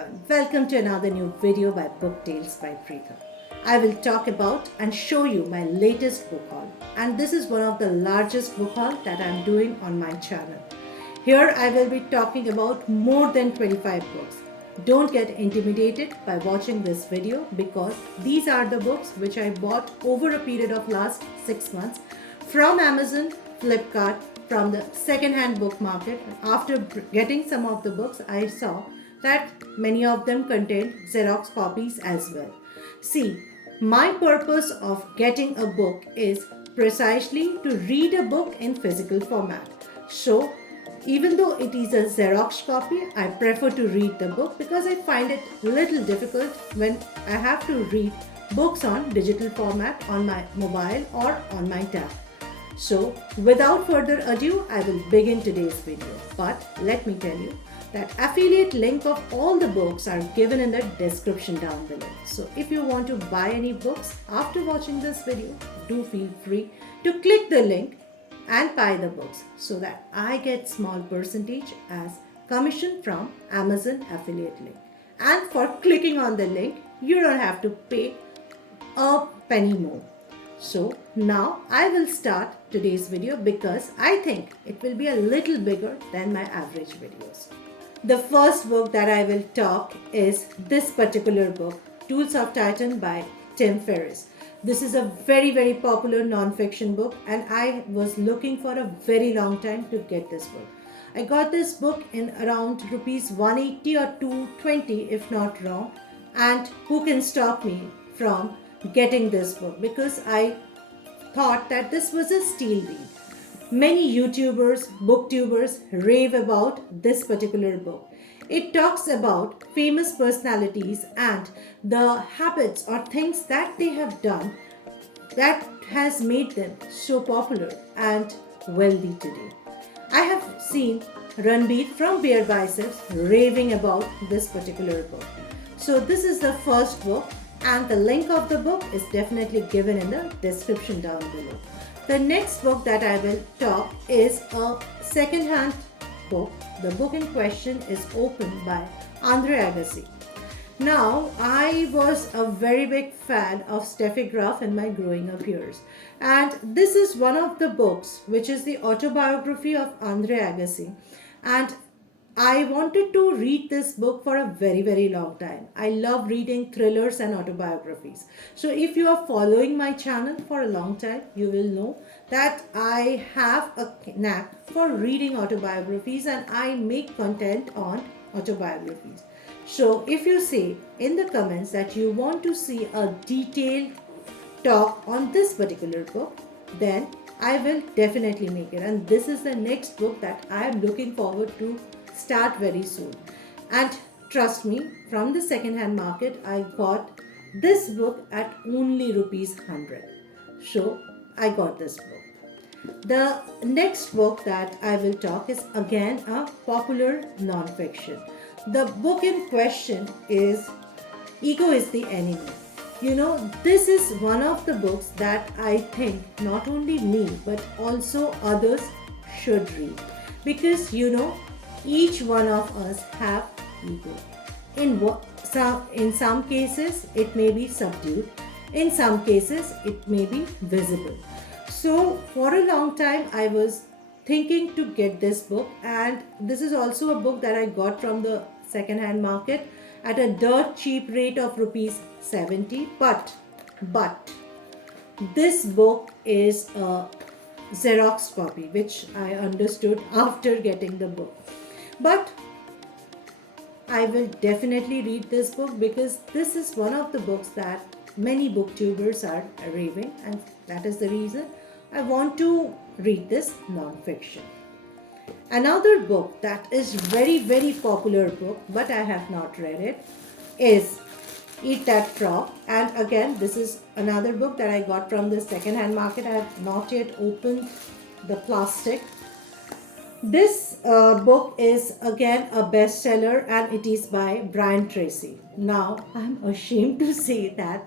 everyone, welcome to another new video by BookTalesBy Pritha. I will talk about and show you my latest book haul, and this is one of the largest book haul that I am doing on my channel. Here I will be talking about more than 25 books. Don't get intimidated by watching this video because these are the books which I bought over a period of last 6 months from Amazon, Flipkart, from the second-hand book market. After getting some of the books, I saw that many of them contained Xerox copies as well. See, my purpose of getting a book is precisely to read a book in physical format. So, even though it is a Xerox copy, I prefer to read the book because I find it a little difficult when I have to read books on digital format on my mobile or on my tab. So, without further ado, I will begin today's video. But let me tell you that affiliate link of all the books are given in the description down below. So, if you want to buy any books after watching this video, do feel free to click the link and buy the books so that I get small percentage as commission from Amazon affiliate link. And for clicking on the link, you don't have to pay a penny more. So now I will start today's video because I think it will be a little bigger than my average videos. The first book that I will talk is this particular book, Tools of Titan by Tim Ferriss. This is a very popular non-fiction book and I was looking for a very long time to get this book. I got this book in around rupees 180 or 220 if not wrong, and who can stop me from getting this book because I thought that this was a steal read. Many YouTubers, booktubers rave about this particular book. It talks about famous personalities and the habits or things that they have done that has made them so popular and wealthy today. I have seen Ranbir from Bare Biceps raving about this particular book. So this is the first book, and the link of the book is definitely given in the description down below. The next book that I will talk is a second-hand book. The book in question is Open by Andre Agassi. Now, I was a very big fan of Steffi Graf in my growing up years, and this is one of the books which is the autobiography of Andre Agassi, and I wanted to read this book for a very long time. I love reading thrillers and autobiographies. So if you are following my channel for a long time, you will know that I have a knack for reading autobiographies and I make content on autobiographies. So if you say in the comments that you want to see a detailed talk on this particular book, then I will definitely make it. And this is the next book that I am looking forward to start very soon. And trust me, from the second-hand market, I got this book at only rupees 100. So I got this book. The next book that I will talk is again a popular non-fiction. The book in question is Ego is the Enemy. You know, this is one of the books that I think not only me but also others should read, because you know, each one of us have ego. In some cases it may be subdued, in some cases it may be visible. So for a long time I was thinking to get this book, and this is also a book that I got from the second-hand market at a dirt cheap rate of rupees 70. But this book is a Xerox copy, which I understood after getting the book. But I will definitely read this book because this is one of the books that many booktubers are raving, and that is the reason I want to read this non-fiction. Another book that is very popular book but I have not read it is Eat That Frog, and again this is another book that I got from the second-hand market. I have not yet opened the plastic. This book is again a bestseller and it is by Brian Tracy. Now I'm ashamed to say that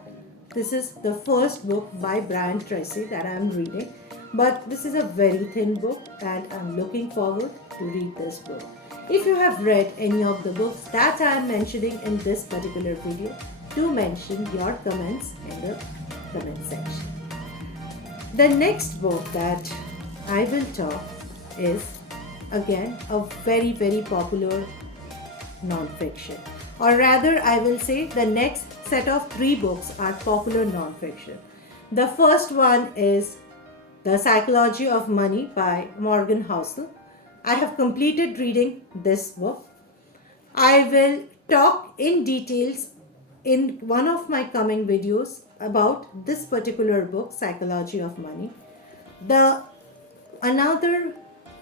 this is the first book by Brian Tracy that I'm reading, but this is a very thin book and I'm looking forward to read this book. If you have read any of the books that I am mentioning in this particular video, do mention your comments in the comment section. The next book that I will talk is again a very popular non-fiction, or rather I will say the next set of 3 books are popular non-fiction. The first one is The Psychology of Money by Morgan Housel. I have completed reading this book. I will talk in details in one of my coming videos about this particular book, Psychology of Money. The another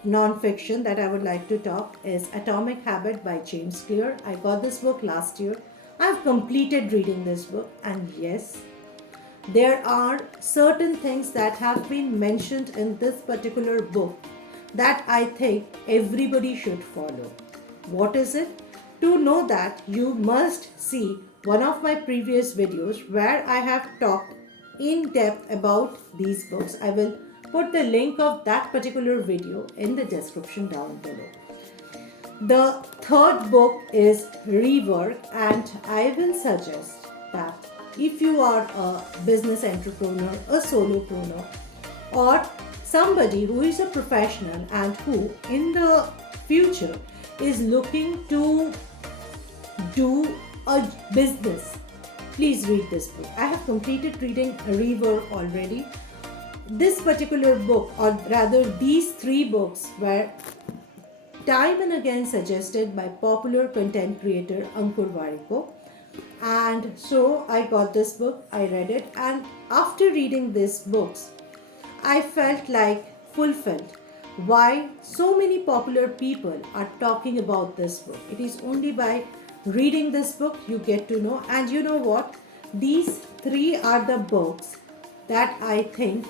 non-fiction that I would like to talk is Atomic Habit by James Clear. I got this book last year. I've completed reading this book, and yes, there are certain things that have been mentioned in this particular book that I think everybody should follow. What is it? To know that, you must see one of my previous videos where I have talked in depth about these books. I will put the link of that particular video in the description down below. The third book is Rework, and I will suggest that if you are a business entrepreneur, a solopreneur, or somebody who is a professional and who in the future is looking to do a business, please read this book. I have completed reading Rework already. This particular book, or rather these 3 books, were time and again suggested by popular content creator Ankur Warikoo. And so I got this book, I read it, and after reading these books, I felt like fulfilled. Why so many popular people are talking about this book? It is only by reading this book you get to know. And you know what? These 3 are the books that I think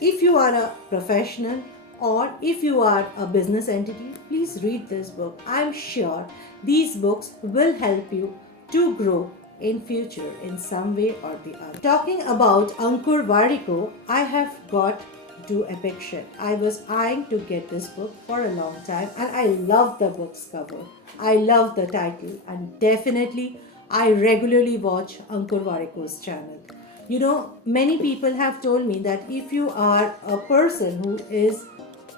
if you are a professional or if you are a business entity, please read this book. I'm sure these books will help you to grow in future in some way or the other. Talking about Ankur Warikoo, I have got to epic shit. I was eyeing to get this book for a long time, and I love the book's cover. I love the title, and definitely I regularly watch Ankur Warikoo's channel. You know, many people have told me that if you are a person who is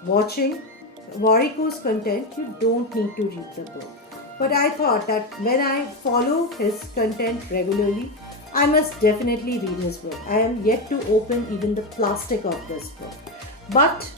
watching Warikoo's content, you don't need to read the book. But I thought that when I follow his content regularly, I must definitely read his book. I am yet to open even the plastic of this book. But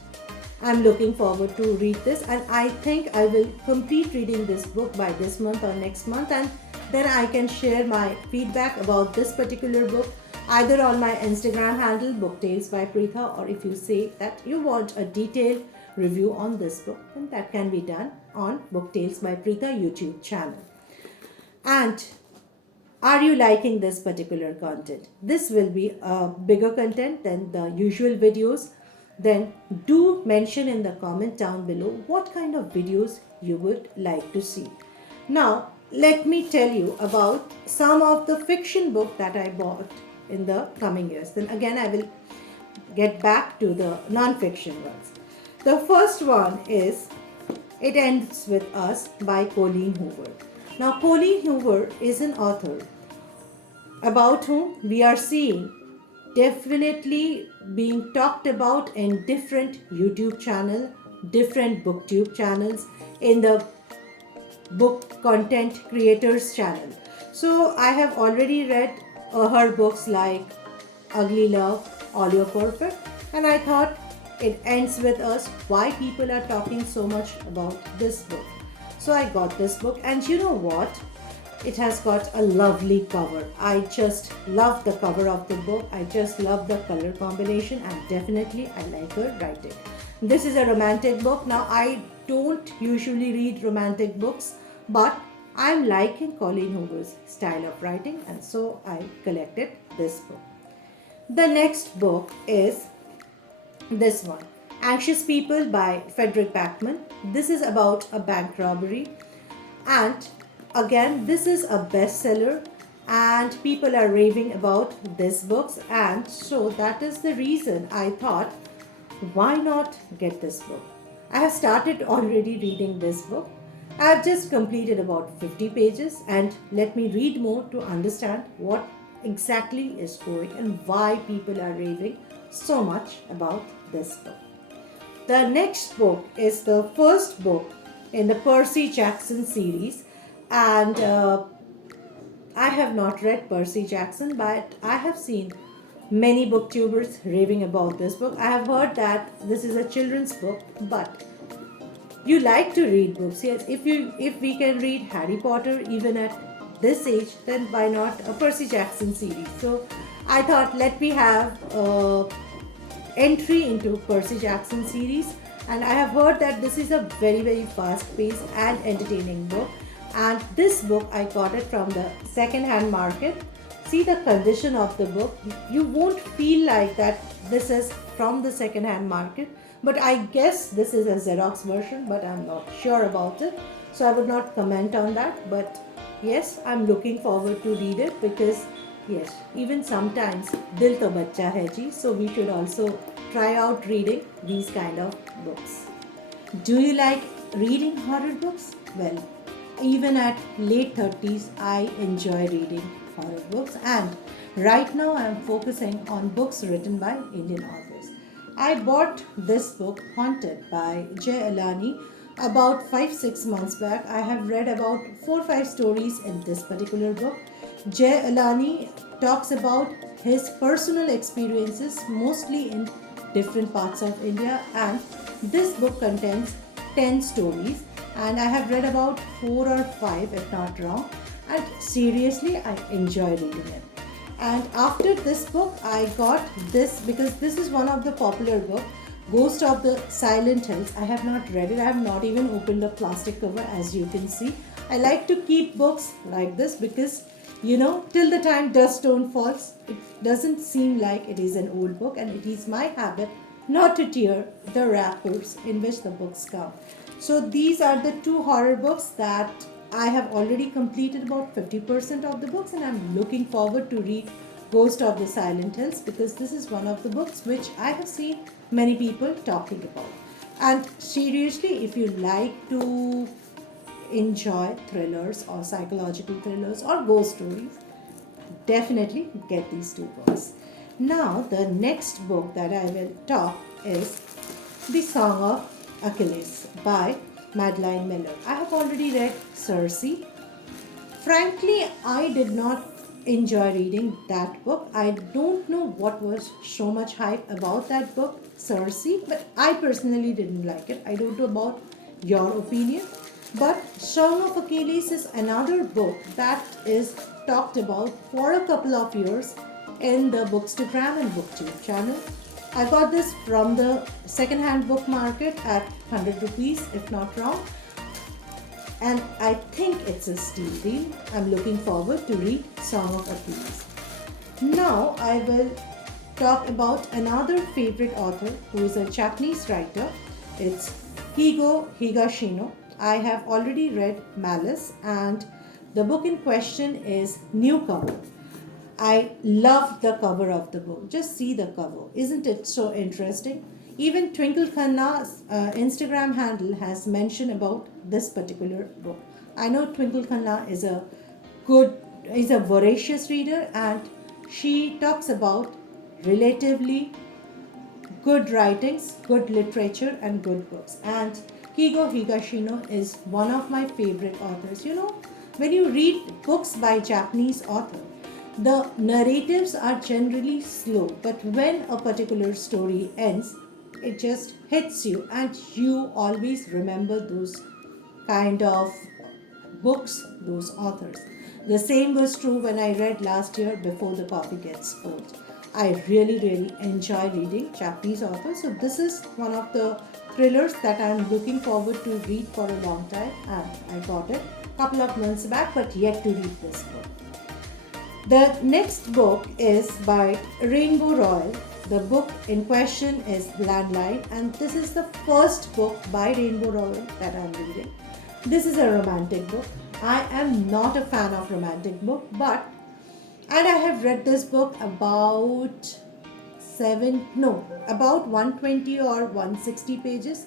I'm looking forward to read this, and I think I will complete reading this book by this month or next month, and then I can share my feedback about this particular book either on my Instagram handle BookTalesBy Pritha, or if you say that you want a detailed review on this book, then that can be done on BookTalesBy Pritha YouTube channel. And are you liking this particular content? This will be a bigger content than the usual videos. Then do mention in the comment down below what kind of videos you would like to see. Now let me tell you about some of the fiction book that I bought in the coming years. Then again I will get back to the non-fiction ones. The first one is It Ends With Us by Colleen Hoover. Now Colleen Hoover is an author about whom we are seeing definitely being talked about in different YouTube channels, different BookTube channels, in the book content creators channel. So I have already read her books like Ugly Love, All You're Perfect, and I thought It Ends With Us, why people are talking so much about this book. So I got this book, and you know what? It has got a lovely cover. I just love the cover of the book. I just love the color combination, and definitely I like her writing. This is a romantic book. Now I don't usually read romantic books, but I'm liking Colleen Hoover's style of writing, and so I collected this book. The next book is this one, Anxious People by Frederick Backman. This is about a bank robbery, and again this is a bestseller and people are raving about this book, and so that is the reason I thought, why not get this book. I have started already reading this book, I've just completed about 50 pages and let me read more to understand what exactly is going and why people are raving so much about this book. The next book is the first book in the Percy Jackson series, and I have not read Percy Jackson, but I have seen many booktubers raving about this book. I have heard that this is a children's book, but you like to read books. Yes, if we can read Harry Potter even at this age, then why not a Percy Jackson series? So I thought let me have entry into Percy Jackson series, and I have heard that this is a very fast paced and entertaining book. And this book I got it from the second hand market. See the condition of the book, you won't feel like that this is from the second hand market, but I guess this is a Xerox version, but I'm not sure about it, so I would not comment on that. But yes, I'm looking forward to read it because yes, even sometimes dil to bachcha hai ji, so we should also try out reading these kind of books. Do you like reading horror books? Well, even at late 30s, I enjoy reading horror books, and right now I am focusing on books written by Indian authors. I bought this book, Haunted by J. Alani, about 5-6 months back. I have read about 4-5 stories in this particular book. J. Alani talks about his personal experiences mostly in different parts of India, and this book contains 10 stories, and I have read about 4 or 5 if not wrong, and seriously I enjoy reading it. And after this book I got this because this is one of the popular book, Ghost of the Silent Hills. I have not read it. I have not even opened the plastic cover, as you can see. I like to keep books like this because till the time dust don't falls, it doesn't seem like it is an old book, and it is my habit not to tear the wrappers in which the books come. So these are the two horror books that I have already completed about 50% of the books, and I'm looking forward to read Ghost of the Silent Hills because this is one of the books which I have seen many people talking about. And seriously, if you like to enjoy thrillers or psychological thrillers or ghost stories, definitely get these two books. Now, the next book that I will talk is The Song of Achilles by Madeline Miller. I have already read Circe. Frankly, I did not enjoy reading that book. I don't know what was so much hype about that book, Circe, but I personally didn't like it. I don't know about your opinion. But Song of Achilles is another book that is talked about for a couple of years in the Bookstagram and BookTube channel. I got this from the second-hand book market at 100 rupees, if not wrong. And I think it's a steal deal. I'm looking forward to read Song of Achilles. Now I will talk about another favorite author who is a Japanese writer. It's Higo Higashino. I have already read Malice, and the book in question is Newcomer. I love the cover of the book. Just see the cover. Isn't it so interesting? Even Twinkle Khanna's Instagram handle has mentioned about this particular book. I know Twinkle Khanna is a voracious reader, and she talks about relatively good writings, good literature, and good books. And Kigo Higashino is one of my favorite authors. When you read books by Japanese author, the narratives are generally slow, but when a particular story ends, it just hits you, and you always remember those kind of books, those authors. The same was true when I read last year Before the Coffee Gets Cold. I really enjoy reading Japanese authors. So this is one of the thrillers that I'm looking forward to read for a long time, and I got it a couple of months back, but yet to read this book. The next book is by Rainbow Royal. The book in question is Landline, and this is the first book by Rainbow Royal that I'm reading. This is a romantic book. I am not a fan of romantic book, and I have read this book about 120 or 160 pages.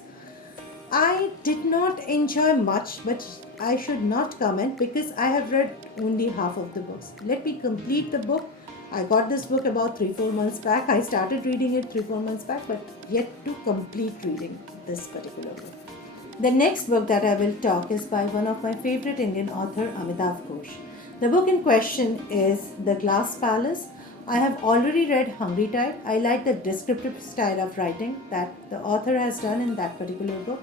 I did not enjoy much, but I should not comment because I have read only half of the books. Let me complete the book. I got this book about 3-4 months back. I started reading it 3-4 months back, but yet to complete reading this particular book. The next book that I will talk is by one of my favorite Indian author, Amitav Ghosh. The book in question is The Glass Palace. I have already read Hungry Tide. I like the descriptive style of writing that the author has done in that particular book.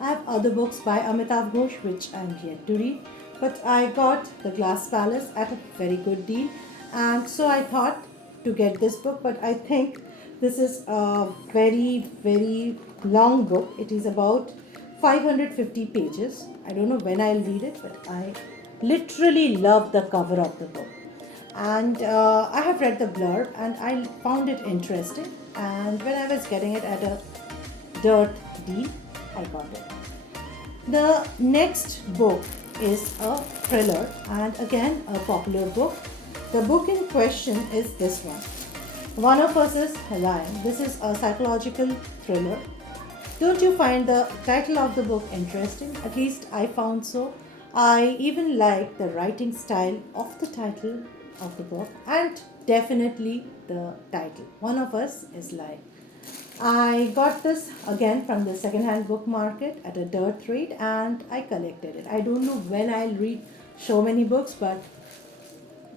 I have other books by Amitav Ghosh which I am yet to read, but I got The Glass Palace at a very good deal, and so I thought to get this book, but I think this is a very long book. It is about 550 pages. I don't know when I'll read it, but I literally love the cover of the book. And I have read the blurb and I found it interesting. And when I was getting it at a dirt deal, I got it. The next book is a thriller and again a popular book. The book in question is this one. One of Us is Lion. This is a psychological thriller. Don't you find the title of the book interesting? At least I found so. I even like the writing style of the title of the book and definitely the title. One of Us is Lion. I got this again from the second-hand book market at a dirt rate and I collected it. I don't know when I'll read so many books, but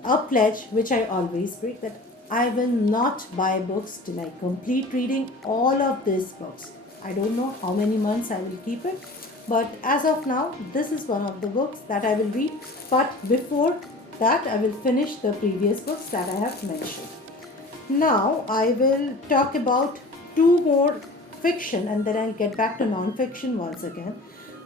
a pledge which I always break that I will not buy books till I complete reading all of these books. I don't know how many months I will keep it, but as of now, this is one of the books that I will read. But before that, I will finish the previous books that I have mentioned. Now, I will talk about two more fiction and then I'll get back to non-fiction once again.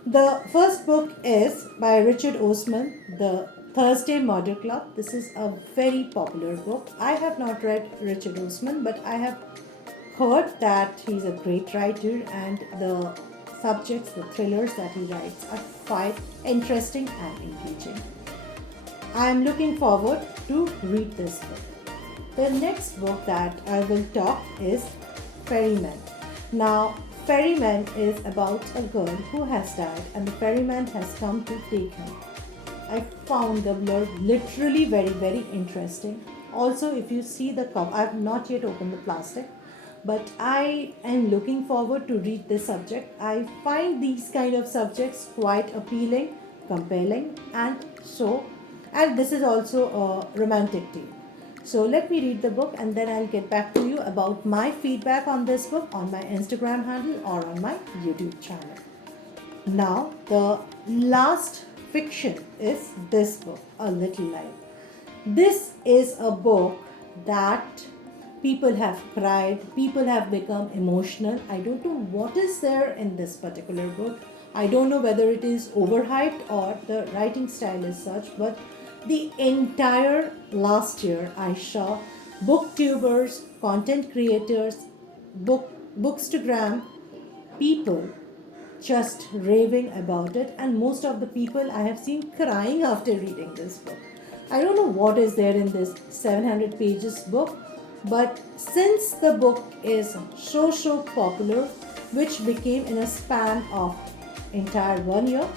The first book is by Richard Osman, The Thursday Murder Club. This is a very popular book. I have not read Richard Osman, but I have heard that he's a great writer and the subjects, the thrillers that he writes are quite interesting and engaging. I am looking forward to read this book. The next book that I will talk is Ferryman. Now, Ferryman is about a girl who has died and the ferryman has come to take him. I found the blurb literally very interesting. Also, if you see the cover, I have not yet opened the plastic, but I am looking forward to read this subject. I find these kind of subjects quite appealing, compelling, and this is also a romantic tale. So let me read the book and then I'll get back to you about my feedback on this book on my Instagram handle or on my YouTube channel. Now, the last fiction is this book, A Little Life. This is a book that people have cried, people have become emotional. I don't know what is there in this particular book. I don't know whether it is overhyped or the writing style is such, but the entire last year I saw booktubers, content creators, bookstagram people just raving about it, and most of the people I have seen crying after reading this book. I don't know what is there in this 700 pages book, but since the book is so popular, which became in a span of entire 1 year,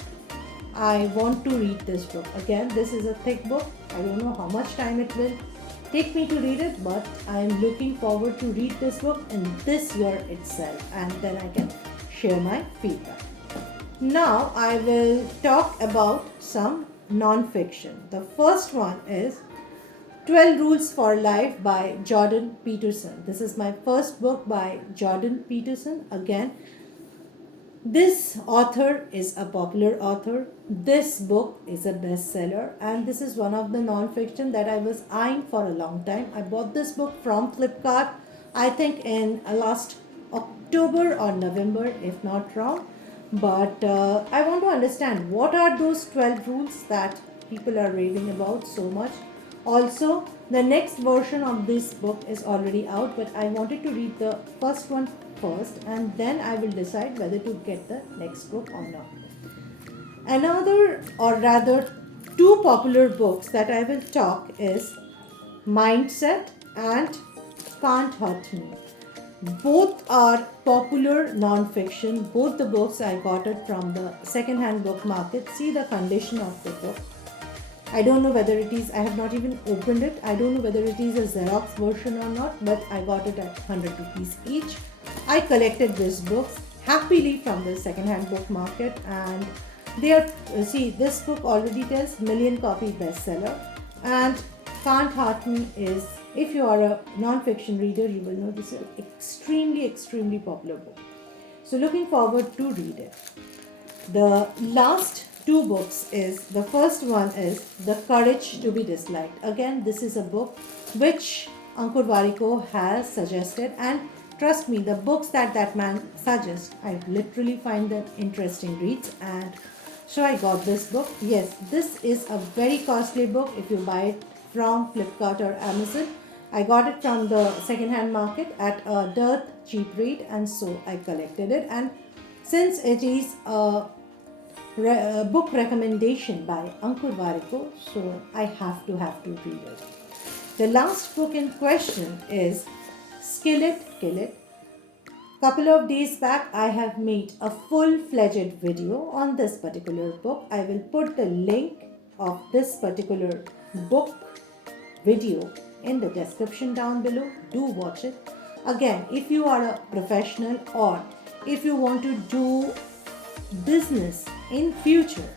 I want to read this book. Again, this is a thick book. I don't know how much time it will take me to read it, but I am looking forward to read this book in this year itself, and then I can share my feedback. Now I will talk about some non-fiction. The first one is 12 Rules for Life by Jordan Peterson. This is my first book by Jordan Peterson. Again, this author is a popular author. This book is a bestseller, and this is one of the non-fiction that I was eyeing for a long time. I bought this book from Flipkart, I think in last October or November, if not wrong. But I want to understand what are those 12 rules that people are raving about so much. Also, the next version of this book is already out, but I wanted to read the first one first and then I will decide whether to get the next book or not. Another, or rather two popular books that I will talk is Mindset and Can't Hurt Me. Both are popular non-fiction. Both the books I got it from the second-hand book market. See the condition of the book. I don't know whether it is, I have not even opened it. I don't know whether it is a Xerox version or not, but I got it at 100 rupees each. I collected these books happily from the second-hand book market, and they are, see, this book already tells million copy bestseller, and Can't Hurt Me is, if you are a non-fiction reader, you will know this is an extremely popular book. So looking forward to read it. The last two books is, the first one is The Courage to be Disliked. Again, this is a book which Ankur Warikoo has suggested, and trust me, the books that man suggests, I literally find them interesting reads, and so I got this book. Yes, this is a very costly book if you buy it from Flipkart or Amazon. I got it from the second-hand market at a dirt cheap rate, and so I collected it. And since it is a book recommendation by Ankur Warikoo, so I have to read it. The last book in question is Skill It, Kill It. Couple of days back, I have made a full-fledged video on this particular book. I will put the link of this particular book video in the description down below. Do watch it. Again, if you are a professional or if you want to do business in future,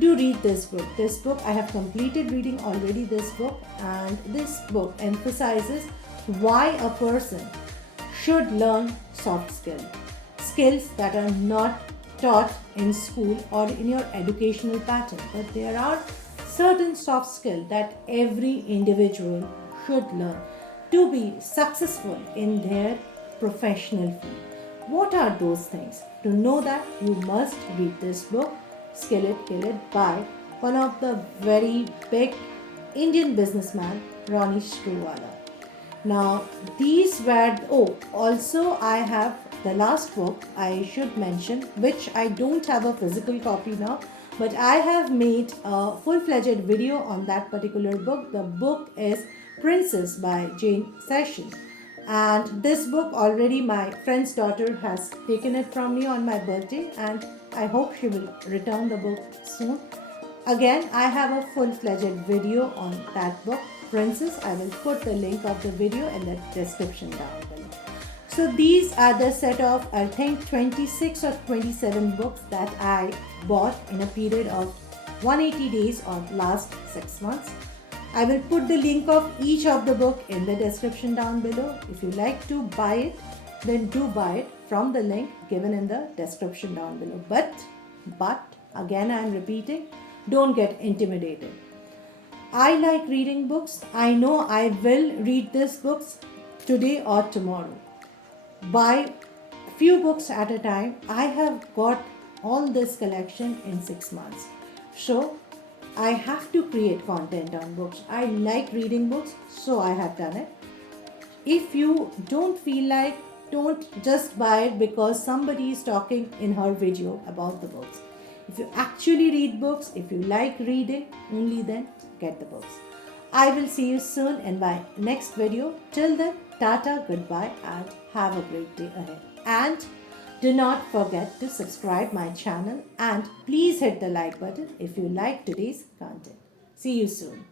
do read this book. This book, I have completed reading already this book, and this book emphasizes why a person should learn soft skills that are not taught in school or in your educational pattern, but there are certain soft skills that every individual should learn to be successful in their professional field. What are those things? To know that, you must read this book, Skill It, Kill It, by one of the very big Indian businessman, Ronnie Screwvala. Now, these were, also I have the last book I should mention, which I don't have a physical copy now, but I have made a full-fledged video on that particular book. The book is Princess by Jane Sessions. And this book already my friend's daughter has taken it from me on my birthday, and I hope she will return the book soon. Again, I have a full-fledged video on that book, Princess. I will put the link of the video in the description down below. So these are the set of, I think, 26 or 27 books that I bought in a period of 180 days or last 6 months. I will put the link of each of the book in the description down below. If you like to buy it, then do buy it from the link given in the description down below. But again, I am repeating, don't get intimidated. I like reading books. I know I will read these books today or tomorrow. Buy few books at a time. I have got all this collection in 6 months. So I have to create content on books. I like reading books, so I have done it. If you don't feel like, don't just buy it because somebody is talking in her video about the books. If you actually read books, if you like reading, only then get the books. I will see you soon in my next video. Till then, tata, goodbye, and have a great day ahead. And do not forget to subscribe my channel, and please hit the like button if you like today's content. See you soon.